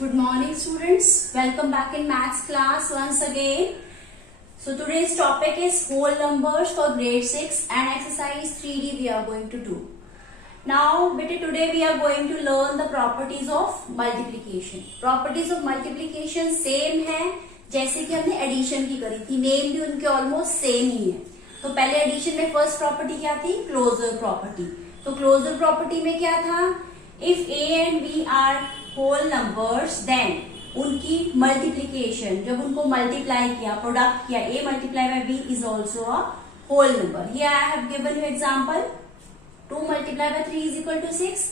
Good morning students, welcome back in maths class once again. So today's topic is whole numbers for grade 6 and exercise 3D we are going to do. Now beta today we are going to learn the properties of multiplication. Properties of multiplication same है जैसे कि हमने addition की करी थी, name भी उनके almost same ही है. तो पहले एडिशन में फर्स्ट प्रॉपर्टी क्या थी? Closure property. तो क्लोजर प्रॉपर्टी में क्या था? If A and B are whole numbers then उनकी मल्टीप्लीकेशन, जब उनको मल्टीप्लाई किया, प्रोडक्ट किया, A multiply by B is also a whole number. Here I have given you example 2 multiplied by 3 is equal to 6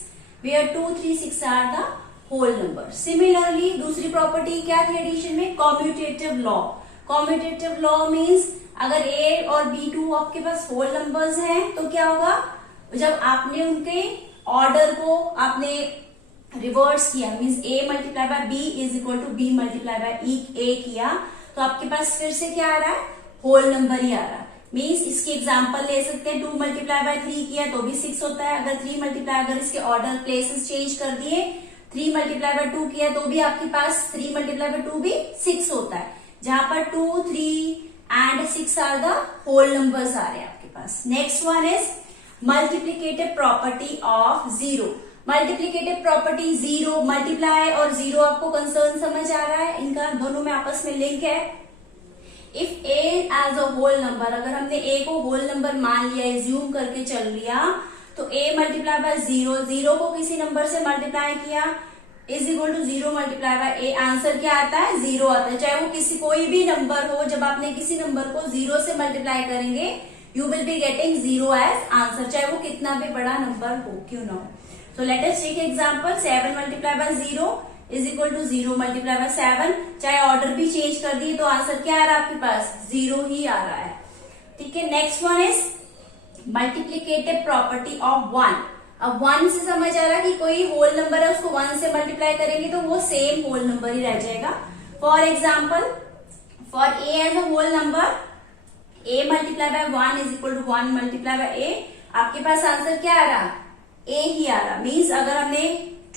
where 2, 3, 6 are the whole number. Similarly दूसरी property क्या थी addition में? Commutative law. Commutative law means अगर a और b2 आपके पास whole numbers हैं तो क्या होगा? जब आपने उनके ऑर्डर को आपने रिवर्स किया, means a multiply by b is equal to b multiply by a किया, तो आपके पास फिर से क्या आ रहा है? होल नंबर ही आ रहा है. मीन्स इसकी एग्जांपल ले सकते हैं. 2 मल्टीप्लाई बाय 3 किया तो भी 6 होता है. अगर 3 मल्टीप्लाई, अगर इसके ऑर्डर प्लेसेस चेंज कर दिए, 3 मल्टीप्लाई बाय 2 किया तो भी आपके पास 3 मल्टीप्लाई बाय 2 भी 6 होता है. जहां पर 2, 3 and 6 are the whole numbers आ रहे हैं आपके पास. Next one is multiplicative property of zero. Multiplicative property zero, multiply और जीरो आपको कंसर्न समझ आ रहा है? इनका दोनों में आपस में लिंक है. If a as a whole number, अगर हमने a को होल नंबर मान लिया, एज्यूम करके चल लिया, तो a multiply by zero, zero को किसी नंबर से मल्टीप्लाई किया is equal to zero multiply by a. Answer क्या आता है? जीरो आता है. चाहे वो किसी कोई भी नंबर हो, जब आपने किसी नंबर को जीरो से मल्टीप्लाई करेंगे you will be getting zero as answer, चाहे वो कितना भी बड़ा नंबर हो क्यों ना हो. So let us take example 7 multiply by 0 is equal to 0 multiply by 7. चाहे ऑर्डर भी चेंज कर दिए तो आंसर क्या आ रहा है आपके पास? जीरो ही आ रहा है. ठीक है. Next one is multiplicative property of 1. अब 1 से समझ आ रहा है कि कोई होल नंबर है, उसको 1 से मल्टीप्लाई करेंगे तो वो सेम होल नंबर ही रह जाएगा. For example for a as a whole number, a multiply by 1 is equal to 1 multiply by a. आपके पास आंसर क्या आ रहा? a ही आ रहा. मीन्स अगर हमने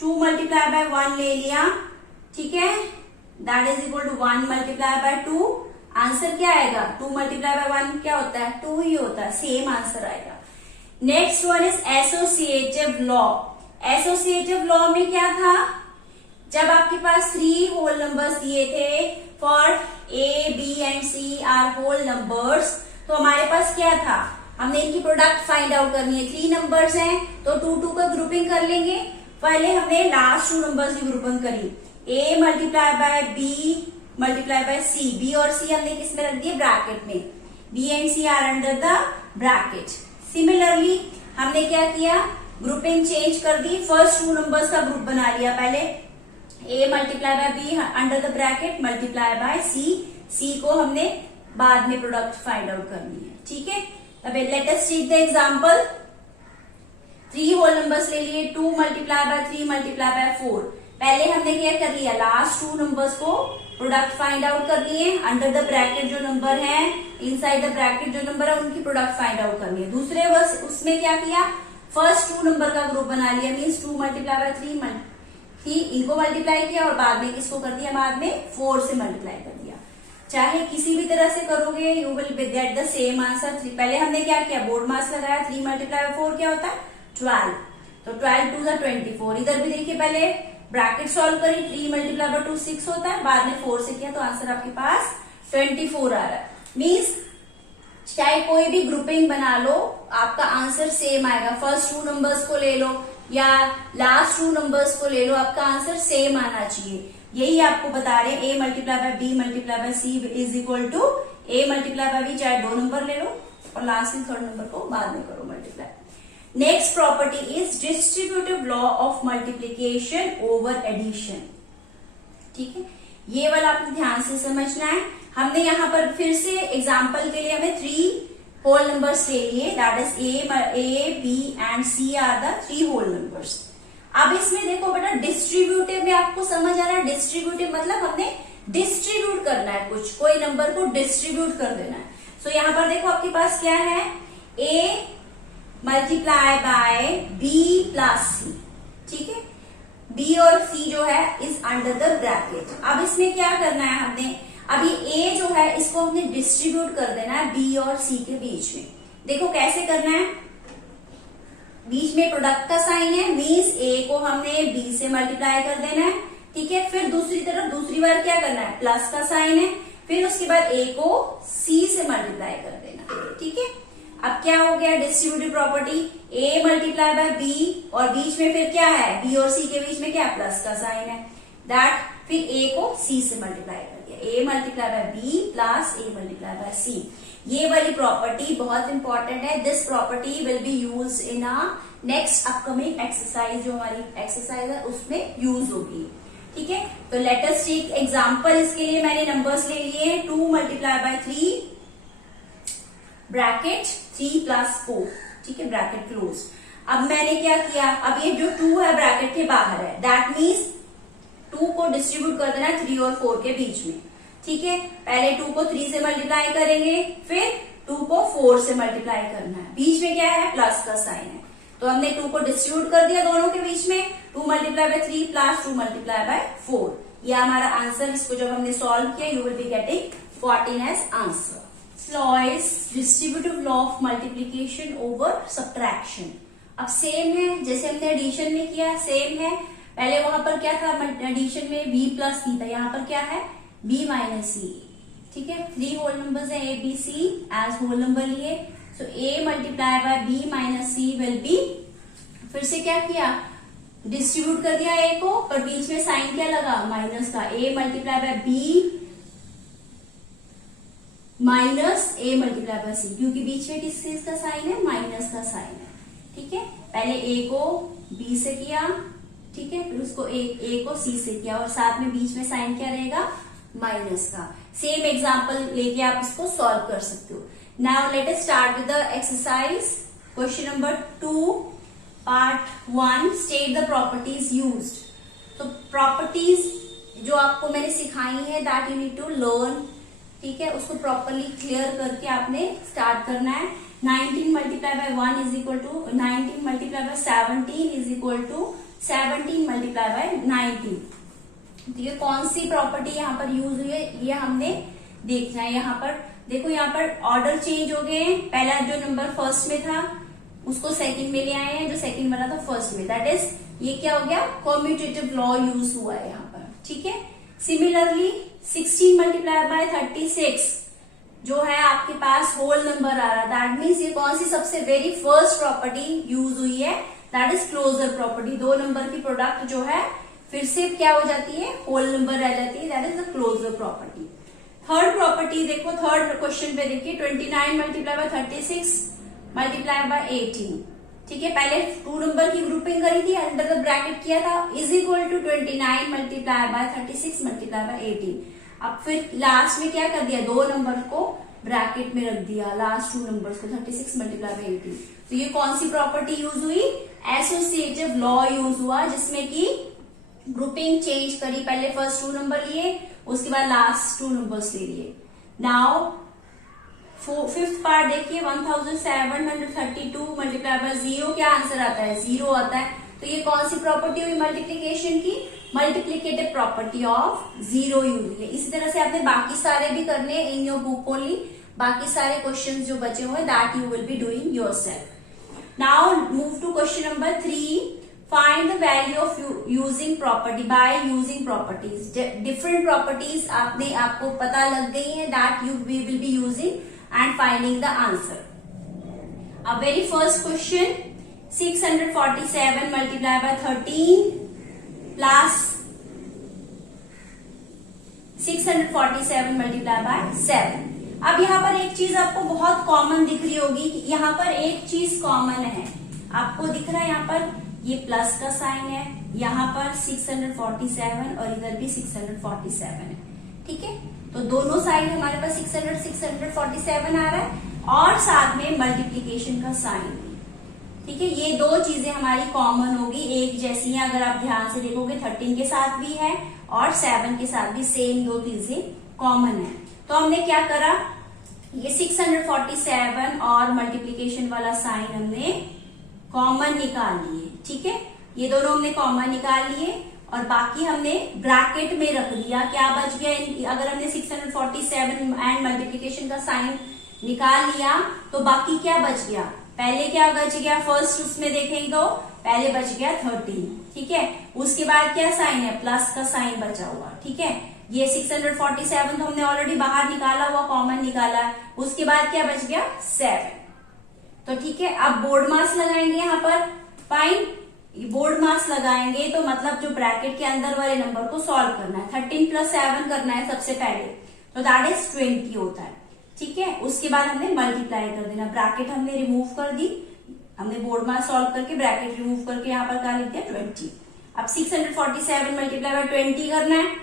2 मल्टीप्लाई बाय 1 ले लिया, ठीक है, that is equal to 1 multiply by 2. Answer क्या आएगा? 2 मल्टीप्लाई बाय 1 क्या होता है? 2 ही होता है. सेम आंसर आएगा. Next one is associative law. Associative law में क्या था? जब आपके पास 3 होल नंबर्स दिए थे, for a, b and c are whole numbers, तो हमारे पास क्या था? हमने इनकी प्रोडक्ट फाइंड आउट करनी है. 3 नंबर्स हैं तो 2 2 का ग्रुपिंग कर लेंगे. पहले हमने लास्ट 2 नंबर्स की ग्रुपिंग करी. a multiply by b multiply by c. b और c हमने किस में रख दिए? ब्रैकेट में. b and c are under the bracket. Similarly हमने क्या किया? ग्रुपिंग चेंज कर दी. फर्स्ट 2 नंबर्स का ग्रुप बना लिया. पहले a multiply by b under the bracket multiply by c. c को हमने बाद में प्रोडक्ट फाइंड आउट करनी है. ठीक है. अब let us take the example. 3 whole numbers ले लिए. 2 मल्टीप्लाई बाय 3 मल्टीप्लाई बाय 4. पहले हमने क्या कर लिया? लास्ट 2 नंबर्स को प्रोडक्ट फाइंड आउट कर लिए. अंडर द ब्रैकेट जो नंबर है, इनसाइड द ब्रैकेट जो नंबर है, उनकी प्रोडक्ट फाइंड आउट करनी है. दूसरे वर्ष उसमें क्या किया? फर्स्ट 2 नंबर का ग्रुप बना लिया. मीन्स 2 मल्टीप्लाई बाय 3 इनको मल्टीप्लाई किया और बाद में किसको कर दिया? बाद में 4 से मल्टीप्लाई कर दिया. चाहे किसी भी तरह से करोगे you will get the same answer. पहले हमने क्या किया? बोर्ड मास लगाया. 3 मल्टीप्लाई बाय 4 क्या होता है? 12. तो 12 2 24. इधर भी देखिए, पहले ब्रैकेट सॉल्व करी. 3 मल्टीप्लाई बाय 2 6 होता है, बाद में 4 से किया तो आंसर आपके पास 24 आ रहा है. मीन्स चाहे कोई भी ग्रुपिंग बना लो, आपका आंसर सेम आएगा. फर्स्ट 2 नंबर्स को ले लो या लास्ट 2 नंबर्स को ले लो, आपका आंसर सेम आना चाहिए. यही आपको बता रहे हैं. a multiply by b multiply by c is equal to a multiply by b. चाहे 2 नंबर ले लो और लास्ट में 3rd नंबर को बाद में करो multiply. Next property is distributive law of multiplication over addition. ठीक है, ये वाला आपको ध्यान से समझना है. हमने यहाँ पर फिर से एग्जाम्पल के लिए हमें 3 होल नंबर्स ले लिए. That is a b and c are the 3 whole numbers. अब इसमें देखो बेटा, डिस्ट्रीब्यूटिव में आपको समझ आ रहा है? डिस्ट्रीब्यूटिव मतलब हमने डिस्ट्रीब्यूट करना है, कुछ कोई नंबर को डिस्ट्रीब्यूट कर देना है. सो यहाँ पर देखो आपके पास क्या है? a multiply by b plus c. ठीक है. बी और सी जो है इज अंडर द ब्रैकेट। अब इसमें क्या करना है हमने, अब ये ए जो है इसको हमने डिस्ट्रीब्यूट कर देना है बी और सी के बीच में। देखो कैसे करना है, बीच में प्रोडक्ट का साइन है, मीन्स ए को हमने बी से मल्टीप्लाई कर देना है, ठीक है। फिर दूसरी तरफ दूसरी बार क्या करना है, प्लस का साइन है, फिर उसके बाद ए को सी से मल्टीप्लाई कर देना, ठीक है। अब क्या हो गया, distributive property, A multiply by B और बीच में फिर क्या है, बी और सी के बीच में क्या प्लस का साइन है, दैट फिर ए को सी से मल्टीप्लाई कर दिया, A multiply by B plus A multiply by C. ये वाली प्रॉपर्टी बहुत इंपॉर्टेंट है। This property will be use in a next upcoming exercise, जो हमारी एक्सरसाइज है उसमें यूज होगी, ठीक है। तो लेट अस टेक एग्जांपल, इसके लिए मैंने नंबर्स ले लिए 2 मल्टीप्लाई बाय 3 ब्रैकेट 3 प्लस 4, ठीक है, ब्रैकेट क्लोज। अब मैंने क्या किया, अब ये जो 2 है ब्रैकेट के बाहर है, दैट मीन्स 2 को डिस्ट्रीब्यूट कर देना 3 और 4 के बीच में, ठीक है। पहले 2 को 3 से मल्टीप्लाई करेंगे, फिर 2 को 4 से मल्टीप्लाई करना है, बीच में क्या है, प्लस का साइन है, तो हमने 2 को डिस्ट्रीब्यूट कर दिया दोनों के बीच में, 2 multiply by 3 plus 2 multiply by 4। ये हमारा आंसर, इसको जब हमने सॉल्व किया, you will be getting 14 as answer. Law is distributive law of multiplication over subtraction. अब सेम है जैसे हमने एडिशन में किया, सेम है। पहले वहां पर क्या था, एडिशन में b प्लस सी था, यहाँ पर क्या है, b माइनस सी, ठीक है। 3 होल नंबर्स है A B C, as whole number लिए, so a multiply by b minus C will be, फिर से क्या किया, डिस्ट्रीब्यूट कर दिया a को, पर बीच में साइन क्या लगा, माइनस का, a multiply by b minus a multiply by c, क्योंकि बीच में किस चीज का साइन है, माइनस का साइन है, ठीक है। पहले a को b से किया, ठीक है, फिर उसको a को c से किया, और साथ में बीच में साइन क्या रहेगा, माइनस का। सेम एग्जांपल लेके आप इसको सॉल्व कर सकते हो। Now let us start with the exercise. Question number 2 part 1, state the properties used. तो प्रॉपर्टीज जो आपको मैंने सिखाई है, that you need to learn, ठीक है, उसको प्रॉपरली क्लियर करके आपने स्टार्ट करना है। 19 multiply by 1 is equal to 19 multiply by 17 is equal to 17 multiply by 19। तो ये कौन सी प्रॉपर्टी यहाँ पर यूज हुई है, ये हमने देखना है। यहाँ पर देखो, यहाँ पर ऑर्डर चेंज हो गए हैं, पहला जो नंबर फर्स्ट में था उसको सेकंड में ले आए हैं, जो सेकंड वाला था फर्स्ट में, दैट इज ये क्या हो गया, कम्यूटेटिव लॉ यूज हुआ है यहाँ पर, ठीक है। सिमिलरली 16 मल्टीप्लाई बाय 36 जो है आपके पास होल नंबर आ रहा, दैट मीन्स ये कौन सी सबसे वेरी फर्स्ट प्रॉपर्टी यूज हुई है, that is closure property. 2 number की प्रोडक्ट जो है फिर से क्या हो जाती है, होल नंबर रह जाती है, that is the closure property. Third property देखो, थर्ड क्वेश्चन पे देखिए, 29 मल्टीप्लाई बाय 36 मल्टीप्लाई बाय 18, ठीक है। पहले 2 नंबर की ग्रुपिंग करी थी, अंडर द ब्रैकेट किया था, is equal to 29 multiply by 36 multiply by 18। अब फिर लास्ट में क्या कर दिया, 2 नंबर को ब्रैकेट में रख दिया, लास्ट 2 नंबर्स को, 36 मल्टीप्लाई बाय 18। तो ये कौन सी प्रॉपर्टी यूज हुई, एसोसिएटिव लॉ यूज हुआ, जिसमें की ग्रुपिंग चेंज करी, पहले फर्स्ट 2 नंबर लिए, उसके बाद लास्ट 2 नंबर्स ले लिए। नाउ फिफ्थ पार्ट देखिए, 1732 मल्टीप्लाई बाय 0, क्या आंसर आता है, 0 आता है। तो ये कौन सी प्रॉपर्टी हुई मल्टीप्लीकेशन की, मल्टीप्लिकेटिव प्रॉपर्टी ऑफ 0 यूज हुई है। इसी तरह से आपने बाकी सारे भी करने इन योर बुक ओनली, बाकी सारे क्वेश्चन जो बचे हुए that you will be doing yourself. Now move to question number 3, find the value of using property by using properties. Different properties आपको पता लग गई है, that you we will be using and finding the answer. A very first question, 647 multiplied by 13 plus 647 multiplied by 7. अब यहाँ पर एक चीज आपको बहुत कॉमन दिख रही होगी, यहाँ पर एक चीज कॉमन है, आपको दिख रहा है यहाँ पर ये प्लस का साइन है, यहाँ पर 647 और इधर भी 647 है, ठीक है। तो दोनों साइड हमारे पास 647 आ रहा है, और साथ में मल्टीप्लीकेशन का साइन, ठीक है। ये 2 चीजें हमारी कॉमन होगी, एक जैसी हैं। अगर आप ध्यान से देखोगे 13 के साथ भी है और 7 के साथ भी सेम 2 चीजें कॉमन है। तो हमने क्या करा, ये 647 और मल्टीप्लीकेशन वाला साइन हमने कॉमन निकाल लिए, ठीक है। ये दोनों हमने कॉमन निकाल लिए। और बाकी हमने ब्रैकेट में रख दिया। क्या बच गया, अगर हमने 647 एंड मल्टीप्लीकेशन का साइन निकाल लिया तो बाकी क्या बच गया, पहले क्या बच गया, फर्स्ट उसमें देखेंगे तो पहले बच गया 13, ठीक है। उसके बाद क्या साइन है, प्लस का साइन बचा हुआ, ठीक है। ये 647 तो हमने ऑलरेडी बाहर निकाला हुआ, कॉमन निकाला। उसके बाद क्या बच गया 7, तो ठीक है। अब बोर्ड मास लगाएंगे यहाँ पर, फाइन। बोर्ड मास लगाएंगे तो मतलब जो ब्रैकेट के अंदर वाले नंबर को सॉल्व करना है, 13 + 7 करना है सबसे पहले, तो दैट इज 20 होता है, ठीक है। उसके बाद हमने मल्टीप्लाई कर देना, ब्रैकेट हमने रिमूव कर दी, हमने बोर्ड मास सॉल्व करके ब्रैकेट रिमूव करके यहाँ पर क्या लिख दिया 20। अब 647 मल्टीप्लाई बाय 20 करना है,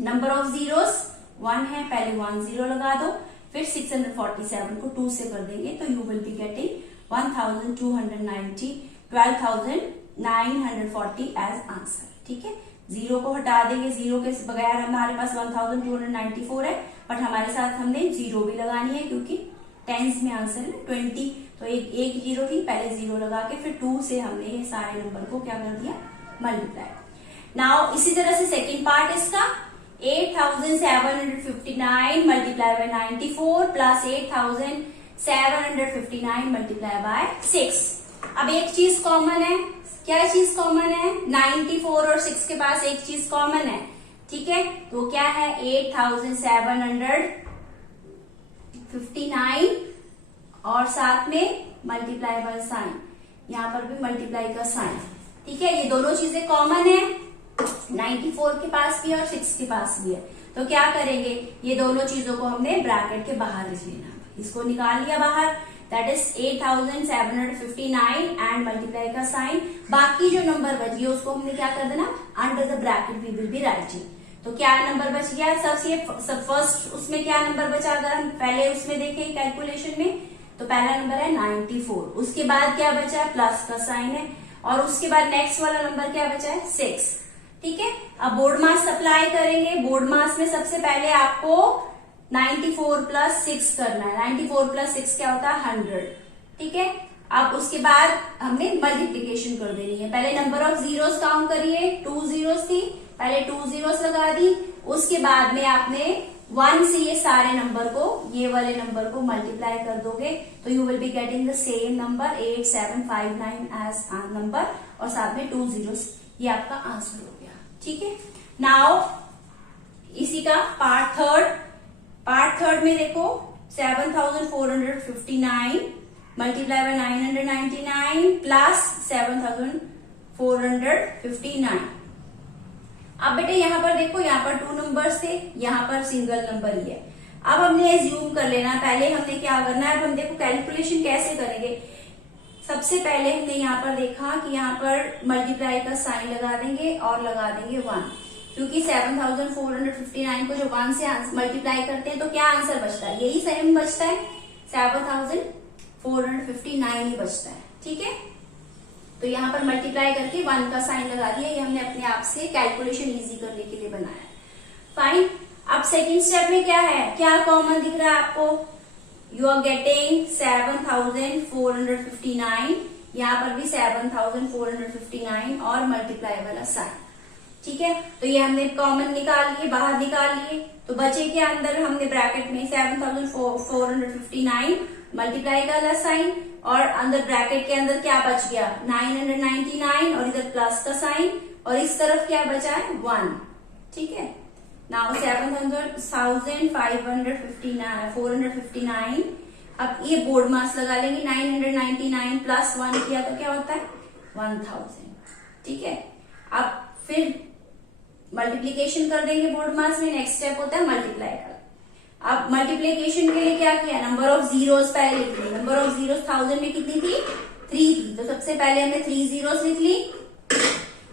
नंबर ऑफ जीरोस 1 है, पहले 1 0 लगा दो, फिर 647 को 2 से कर देंगे तो you will be getting 1290 12,940 as answer, ठीक है। जीरो को हटा देंगे, जीरो के बगैर हमारे पास 1294 है, बट हमारे साथ हमने जीरो भी लगानी है क्योंकि टेंस में आंसर है 20, तो एक जीरो थी, पहले जीरो लगा के फिर 2 से हमने ये सारे नंबर को क्या कर दिया, मल्टीप्लाई। नाउ इसी तरह से सेकेंड पार्ट इसका 8759 multiply by 94 plus 8759 multiply by 6। अब एक चीज कॉमन है, क्या चीज कॉमन है, 94 और 6 के पास एक चीज कॉमन है, ठीक है। तो क्या है 8759 और साथ में मल्टीप्लाई बाय साइन, यहाँ पर भी मल्टीप्लाई का साइन, ठीक है। ये दोनों चीजें कॉमन है, 94 के पास भी और 6 के पास भी है, तो क्या करेंगे, ये दोनों चीजों को हमने ब्रैकेट के बाहर लिख लेना। इसको निकाल लिया बाहर, दैट इज 8759 एंड मल्टीप्लाई का साइन, बाकी जो नंबर बच गया उसको हमने क्या कर देना, under the bracket we will be writing. तो क्या नंबर बच गया, सब फर्स्ट उसमें क्या नंबर बचा, अगर हम पहले उसमें देखें कैलकुलेशन में तो पहला नंबर है 94, उसके बाद क्या बचा है, प्लस का साइन है, और उसके बाद नेक्स्ट वाला नंबर क्या बचा है 6, ठीक है। अब बोर्ड मास अप्लाई करेंगे, बोर्ड मास में सबसे पहले आपको 94 + 6 करना है, 94 + 6 क्या होता है 100, ठीक है। अब उसके बाद हमने मल्टीप्लीकेशन कर देनी है, पहले नंबर ऑफ जीरोस काउंट करिए, 2 जीरोस थी, पहले 2 जीरोस लगा दी, उसके बाद में आपने 1 से ये सारे नंबर को, ये वाले नंबर को मल्टीप्लाई कर दोगे तो you will be getting the same number 8759 as number, और साथ में 2 जीरोस, ये आपका आंसर हो गया, ठीक है। नाउ इसी का पार्ट थर्ड में देखो 7459 मल्टीप्लाई बाय 999 प्लस 7459। अब बेटे यहाँ पर देखो, यहाँ पर 2 नंबर्स थे, यहाँ पर सिंगल नंबर ही है। अब हमने एज्यूम कर लेना, पहले हमने क्या करना है, अब हम देखो कैलकुलेशन कैसे करेंगे। सबसे पहले हमने यहाँ पर देखा कि यहाँ पर मल्टीप्लाई का साइन लगा देंगे और लगा देंगे 1, क्योंकि 7459 को जो 1 से मल्टीप्लाई करते हैं तो क्या आंसर बचता है, यही सेम बचता है, 7459 ही बचता है, ठीक है। तो यहाँ पर मल्टीप्लाई करके 1 का साइन लगा दिया, ये हमने अपने आप से कैलकुलेशन इजी करने के लिए बनाया, फाइन। अब सेकंड स्टेप में क्या है, क्या कॉमन दिख रहा है आपको, यू आर गेटिंग 7459, यहाँ पर भी 7459 और मल्टीप्लाई वाला साइन, ठीक है। तो ये हमने कॉमन निकाल लिए, बाहर निकाल लिए, तो बचे के अंदर हमने ब्रैकेट में 7459 मल्टीप्लाई का साइन, और अंदर ब्रैकेट के अंदर क्या बच गया 999, और इधर प्लस का साइन, और इस तरफ क्या बचा है 1, ठीक है। नाउ 459, अब ये बोर्ड मास लगा लेंगे, 999 प्लस 1 किया तो क्या होता है 1000, ठीक है। अब फिर मल्टीप्लीकेशन कर देंगे बोर्ड मास में, नेक्स्ट स्टेप होता है मल्टीप्लाई का। अब मल्टीप्लीकेशन के लिए क्या किया, नंबर ऑफ जीरोस पहले लिख ली, नंबर ऑफ जीरोस 1000 में कितनी थी 3 थी, तो सबसे पहले हमने 3 जीरोस लिख ली।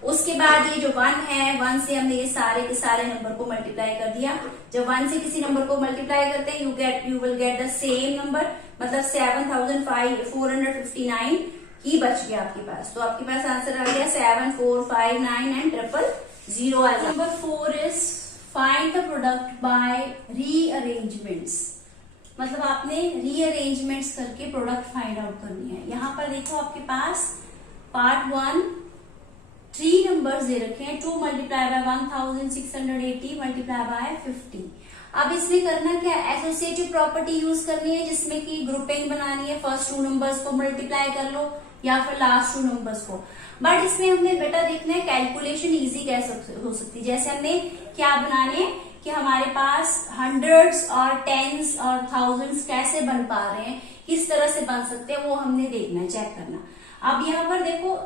उसके बाद ये जो 1 है, 1 से हमने ये सारे के सारे नंबर को मल्टीप्लाई कर दिया। जब 1 से किसी नंबर को मल्टीप्लाई करते हैं you will get the same number, मतलब 7459 ही बच गया आपके पास। तो आपके पास आंसर आ गया 7459 and 000। Number 4 is find the product by rearrangements, मतलब आपने रीअरेंजमेंट्स करके प्रोडक्ट फाइंड आउट करनी है। यहाँ पर देखो आपके पास पार्ट 1 3 नंबर्स दे रखे हैं, 2 मल्टीप्लाई बाय 1680 मल्टीप्लाई बाय 50। अब इसमें करना क्या है, एसोसिएटिव प्रॉपर्टी यूज करनी है, जिसमें कि ग्रुपिंग बनानी है, फर्स्ट 2 नंबर्स को मल्टीप्लाई कर लो या फिर लास्ट 2 नंबर्स को। बट इसमें हमने बेटा देखना है कैलकुलेशन इजी कैसे हो सकती है। जैसे हमने क्या बनाने हैं कि हमारे पास हंड्रेड्स और टेंस और थाउजेंड्स कैसे बन पा रहे हैं, किस तरह से बन सकते हैं, वो हमने देखना है, चेक करना। अब यहाँ पर देखो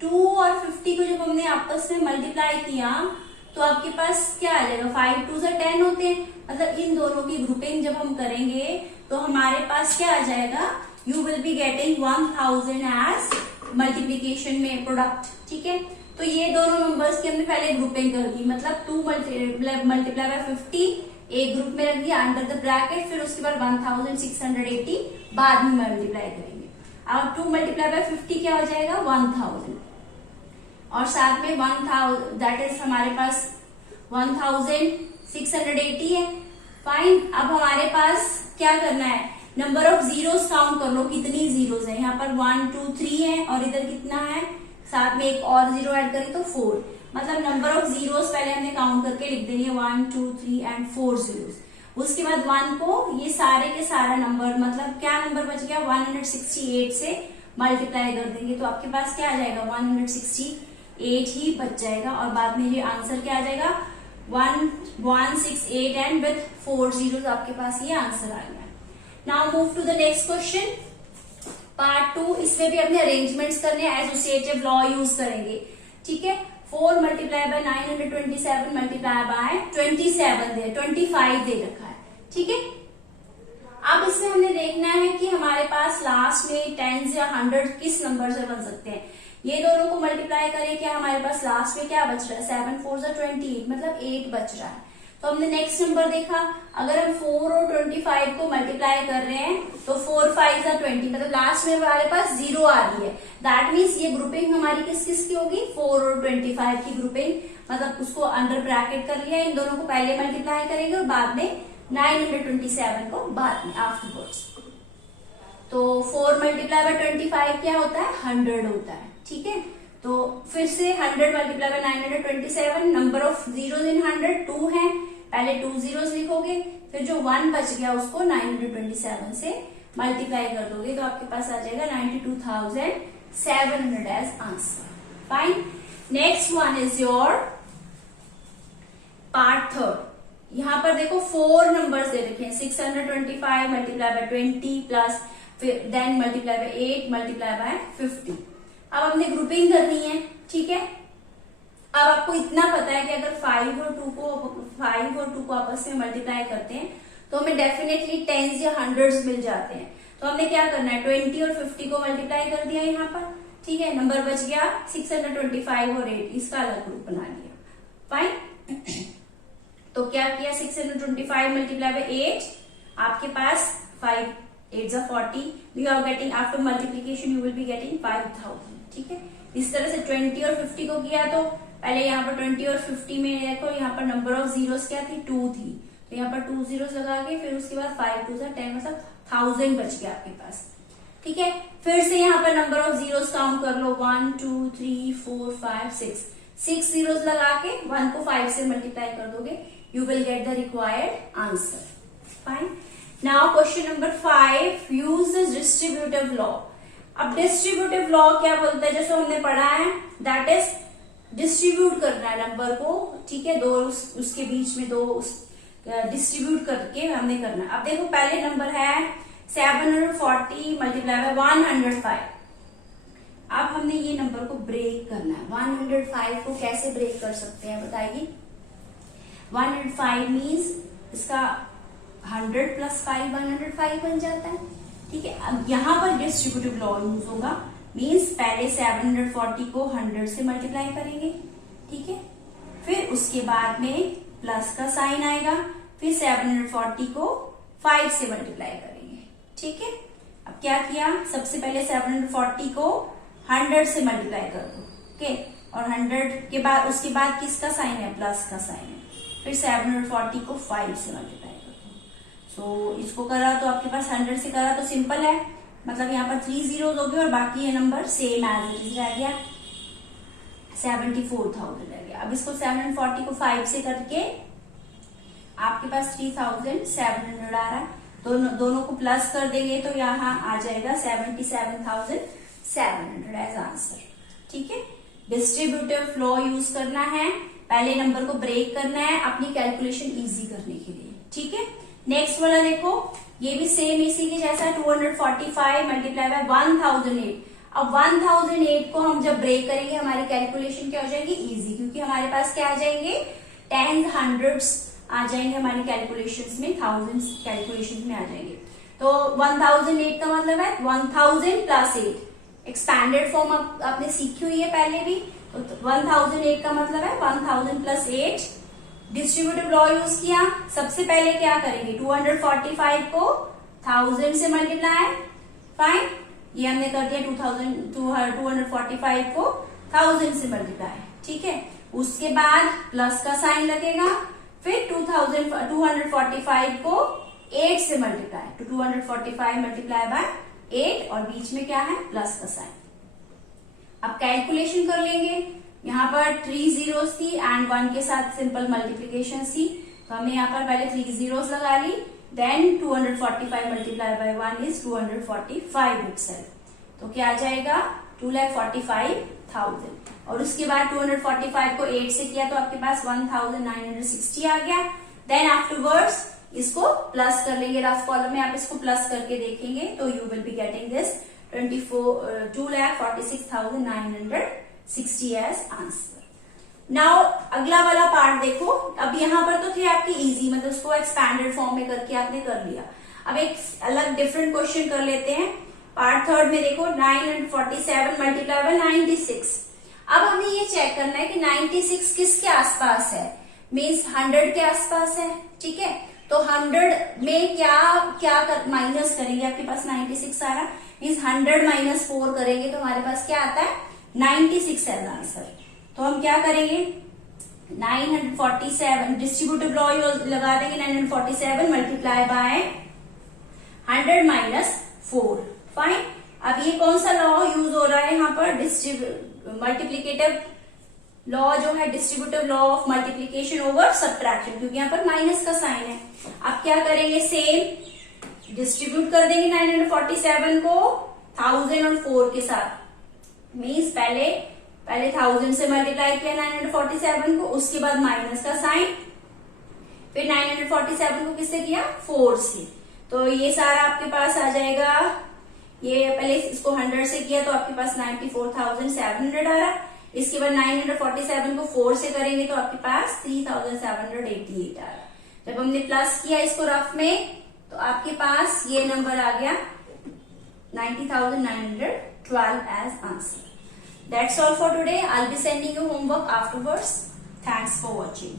2 और 50 को जब हमने आपस में मल्टीप्लाई किया तो आपके पास क्या आ जाएगा, 5 2 से 10 होते हैं, मतलब इन दोनों की ग्रुपिंग जब हम करेंगे तो हमारे पास क्या आ जाएगा, you will be getting 1000 as multiplication में प्रोडक्ट। ठीक है, तो ये दोनों नंबर्स की हमने पहले ग्रुपिंग कर दी, मतलब 2 मल्टीप्लाई बाय 50 एक ग्रुप में रख दिया अंडर द ब्रैकेट, फिर उसके बाद 1680 बाद में मल्टीप्लाई करेंगे। अब 2 मल्टीप्लाई बाय 50 क्या हो जाएगा, 1000, और साथ में 1000 दैट इज हमारे पास 1680 है। फाइन, अब हमारे पास क्या करना है, नंबर ऑफ जीरोस काउंट कर लो, कितनी जीरोस है, यहाँ पर 1 2 3 है और इधर कितना है, साथ में एक और जीरो ऐड करें तो 4, मतलब नंबर ऑफ जीरोस पहले हमने काउंट करके लिख देनी है 1 2 3 एंड 4 जीरोस। उसके बाद 1 को ये सारे के सारा नंबर, मतलब क्या नंबर बच गया, 168 से मल्टीप्लाई कर देंगे तो आपके पास क्या आ जाएगा, 168 ही बच जाएगा, और बाद में ये आंसर क्या आ जाएगा 1168 एंड विथ 4 जीरोस आपके पास ये आंसर आ गया। Now move to the next question, part 2। इसमें भी अपने अरेंजमेंट्स करने हैं, एसोसिएटिव लॉ यूज करेंगे। ठीक है, 4 मल्टीप्लाई बाय 927 मल्टीप्लाई बाय 25 दे रखा है। ठीक है, अब इसमें हमने देखना है कि हमारे पास लास्ट में 10 या 100 किस नंबर से बन सकते हैं। ये दोनों को मल्टीप्लाई करें, क्या हमारे पास लास्ट में क्या बच रहा है, 7 4 28, मतलब 8 बच रहा है। तो हमने नेक्स्ट नंबर देखा, अगर हम 4 और 25 को मल्टीप्लाई कर रहे हैं तो 4 5 20, मतलब लास्ट में हमारे पास 0 आ रही है। दैट मीन्स ये ग्रुपिंग हमारी किस किस की होगी, 4 और 25 की ग्रुपिंग, मतलब उसको अंडर ब्रैकेट कर लिया, इन दोनों को पहले मल्टीप्लाई करेंगे और बाद में 927 को बाद में आफ्टरवर्ड्स। तो 4 मल्टीप्लाई बाय 25 क्या होता है, 100 होता है। ठीक है, तो फिर से 100 multiply by 927, number of zeros इन 100 2 है, पहले 2 जीरोस लिखोगे, फिर जो 1 बच गया उसको 927 से मल्टीप्लाई कर दोगे तो आपके पास आ जाएगा 92,700 as answer. Fine, next one is your part 3। यहाँ पर देखो 4 नंबर्स दे रखे हैं, 625 multiply by 20 plus then multiply by 8 multiply by 50। अब हमने ग्रुपिंग करनी है। ठीक है, अब आपको इतना पता है कि अगर 5 और 2 को आपस में मल्टीप्लाई करते हैं तो हमें डेफिनेटली टेंस या हंड्रेड्स मिल जाते हैं। तो हमने क्या करना है, 20 और 50 को मल्टीप्लाई कर दिया यहाँ पर। ठीक है, नंबर बच गया 625 और 8, इसका अलग ग्रुप बना लिया। फाइन, तो क्या किया, 625 मल्टीप्लाई बाय 8, आपके पास 5 8 40, you are getting after multiplication you will be getting 5000। ठीक है, इस तरह से 20 और 50 को किया तो पहले यहाँ पर 20 और 50 में देखो यहाँ पर नंबर ऑफ जीरोस क्या थी, 2 थी, तो यहाँ पर 2 जीरोस लगा के फिर उसके बाद 5 2 10, मतलब 1000 बच गया आपके पास। ठीक है, फिर से यहाँ पर नंबर ऑफ जीरोस काउंट कर लो, 1 2 3 4 5 6 जीरोस लगा के 1 को 5 से मल्टीप्लाई कर दोगे, you will get the required answer. Fine, now question number 5, use the distributive law. अब डिस्ट्रीब्यूटिव लॉ क्या बोलता है, जैसे हमने पढ़ा है, दैट इज डिस्ट्रीब्यूट करना है नंबर को। ठीक है, दो उसके बीच में दो डिस्ट्रीब्यूट करके हमने करना है। अब देखो पहले नंबर है 740 मल्टीप्लाई बाय 105। अब हमने ये नंबर को ब्रेक करना है। 105 को कैसे ब्रेक कर सकते हैं बताइए। 105 मीन्स इसका 100 प्लस 5 105 बन जाता है। ठीक है, अब यहाँ पर डिस्ट्रीब्यूटिव लॉ यूज होगा, मीन्स पहले 740 को 100 से मल्टीप्लाई करेंगे। ठीक है, फिर उसके बाद में प्लस का साइन आएगा, फिर 740 को 5 से मल्टीप्लाई करेंगे। ठीक है, अब क्या किया, सबसे पहले 740 को 100 से मल्टीप्लाई कर दो। ओके, और 100 के बाद उसके बाद किसका साइन है, प्लस का साइन है, फिर 740 को 5 से मल्टीप्लाई कर दो। सो इसको करा तो आपके पास 100 से करा तो सिंपल है, मतलब यहाँ पर 3 जीरोस हो गए और बाकी ये number same as it is रह गया। 74,000 रह गया। अब इसको 740 को 5 से करके आपके पास 3,700 आ रहा है। दोनों को प्लस कर देंगे तो यहाँ आ जाएगा 77,700 एज आंसर। ठीक है, डिस्ट्रीब्यूटिव लॉ यूज करना है, पहले नंबर को ब्रेक करना है अपनी कैलकुलेशन इजी करने के लिए। ठीक है, नेक्स्ट वाला देखो, ये भी सेम इसी के जैसा 245 मल्टीप्लाई बाय 1008। अब 1008 को हम जब ब्रेक करेंगे हमारी कैलकुलेशन क्या हो जाएगी, इजी, क्योंकि हमारे पास क्या आ जाएंगे, टेंस, हंड्रेड्स आ जाएंगे हमारी कैलकुलेशंस में, थाउजेंड्स कैलकुलेशंस में आ जाएंगे। तो 1008 का मतलब है 1000 प्लस 8, एक्सपैंडेड फॉर्म आपने सीखी हुई है पहले भी। तो 1008 का मतलब है 1000 प्लस 8। डिस्ट्रीब्यूटिव लॉ यूज किया, सबसे पहले क्या करेंगे, 245 को 1000 से मल्टीप्लाई, फाइन, ये हमने कर दिया 245 को 1000 से मल्टीप्लाई। ठीक है, उसके बाद प्लस का साइन लगेगा, फिर 245 को 8 से मल्टीप्लाई, तो 245 मल्टीप्लाई बाय 8 और बीच में क्या है, प्लस का साइन। अब कैलकुलेशन कर लेंगे, यहाँ पर 3 जीरोस थी एंड 1 के साथ सिंपल मल्टीप्लीकेशन थी, तो हमने यहाँ पर पहले 3 जीरोस लगा ली, then 245 multiply by 1 is 245 itself, तो क्या आ जाएगा 2,45,000। और उसके बाद 245 को 8 से किया तो आपके पास 1960 आ गया। देन आफ्टरवर्ड्स इसको प्लस कर लेंगे, रफ कॉलम में आप इसको प्लस करके देखेंगे तो you will be getting this 2,46,960 as answer. Now अगला वाला पार्ट देखो, अब यहाँ पर तो थे आपकी इजी, मतलब उसको एक्सपैंडेड फॉर्म में करके आपने कर लिया। अब एक अलग डिफरेंट क्वेश्चन कर लेते हैं, पार्ट थर्ड में देखो, 947 मल्टीप्लाई बाय 96। अब हमें ये चेक करना है कि 96 किसके आसपास है, मीन्स 100 के आसपास है। ठीक है, तो 100 में क्या माइनस करेंगे, आपके पास 96 आ रहा, मीन्स 100 माइनस 4 करेंगे तो हमारे पास क्या आता है, 96 एज आंसर। तो हम क्या करेंगे, 947 डिस्ट्रीब्यूटिव लॉ लगा देंगे, 947 मल्टीप्लाई बाय 100 माइनस 4, फाइन। अब ये कौन सा लॉ यूज हो रहा है यहाँ पर, मल्टीप्लीकेटिव लॉ जो है, distributive law of multiplication over subtraction, क्योंकि यहाँ पर माइनस का साइन है। अब क्या करेंगे, सेम डिस्ट्रीब्यूट कर देंगे 947 को 1000 और 4 के साथ, मीन्स पहले 1000 से मल्टीप्लाई किया 947 को, उसके बाद माइनस का साइन, फिर 947 को किससे किया, 4 से, तो ये सारा आपके पास आ जाएगा। ये पहले इसको 100 से किया तो आपके पास 94,700 आ रहा, इसके बाद 947 को 4 से करेंगे तो आपके पास 3,788 आ रहा। जब हमने प्लस किया इसको रफ में तो आपके पास ये नंबर आ गया 90,912 as answer. That's all for today. I'll be sending you homework afterwards. Thanks for watching.